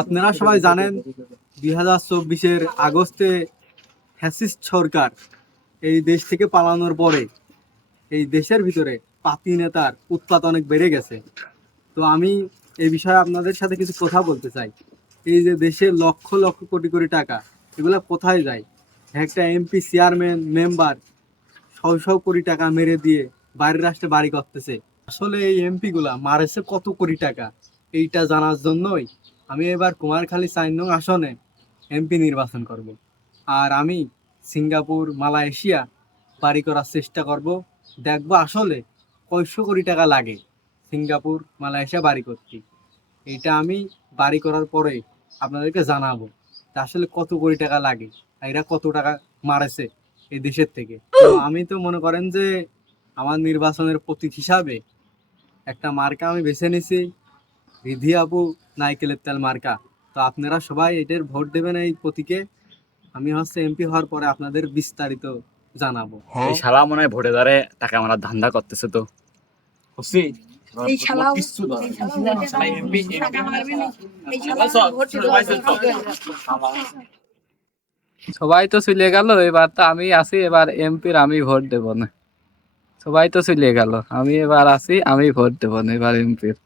আপনারা সবাই জানেন 2024-এর আগস্টে ফ্যাসিস্ট সরকার এই দেশ থেকে পালানোর পরে এই দেশের ভিতরে পাতি নেতার উৎপাত অনেক বেড়ে গেছে। তো আমি এই বিষয়ে আপনাদের সাথে কিছু কথা বলতে চাই। এই যে দেশের লক্ষ লক্ষ কোটি কোটি টাকা এগুলা কোথায় যায়? একটা এমপি চেয়ারম্যান মেম্বার শো কোটি টাকা মেরে দিয়ে বাইরের রাষ্ট্রে বাড়ি করতেছে। আসলে এই এমপি গুলা মারেছে কত কোটি টাকা এইটা জানার জন্যই আমি এবার কুমারখালী 4 নং আসনে এমপি নির্বাচন করব। আর আমি সিঙ্গাপুর মালয়েশিয়া বাড়ি করার চেষ্টা করব। দেখবো আসলে কয়শো কোটি টাকা লাগে সিঙ্গাপুর মালয়েশিয়া বাড়ি করতে। এইটা আমি বাড়ি করার পরে আপনাদেরকে জানাবো যে আসলে কত কোটি টাকা লাগে, আর এরা কত টাকা মারেছে এই দেশের থেকে। তো আমি তো মনে করেন যে আমার নির্বাচনের প্রতীক হিসাবে একটা মার্কা আমি বেছে নিছি, রিধি আপু নাইকেলের তেল মার্কা। তো আপনারা সবাই এটার ভোট দেবেন এই প্রতীকে। আমি এমপি হওয়ার পরে আপনাদের বিস্তারিত জানাবো। এই শালা মনে হয় ভোটে দাঁড়ে টাকা মারার ধান্দা করতেছে। তো সবাই তো চলে গেল, এবার তো আমি আছি, এবার এমপির আমি ভোট দেব না। সবাই তো চলে গেল, আমি এবার আছি, আমি ভোট দেব না এবার এমপির।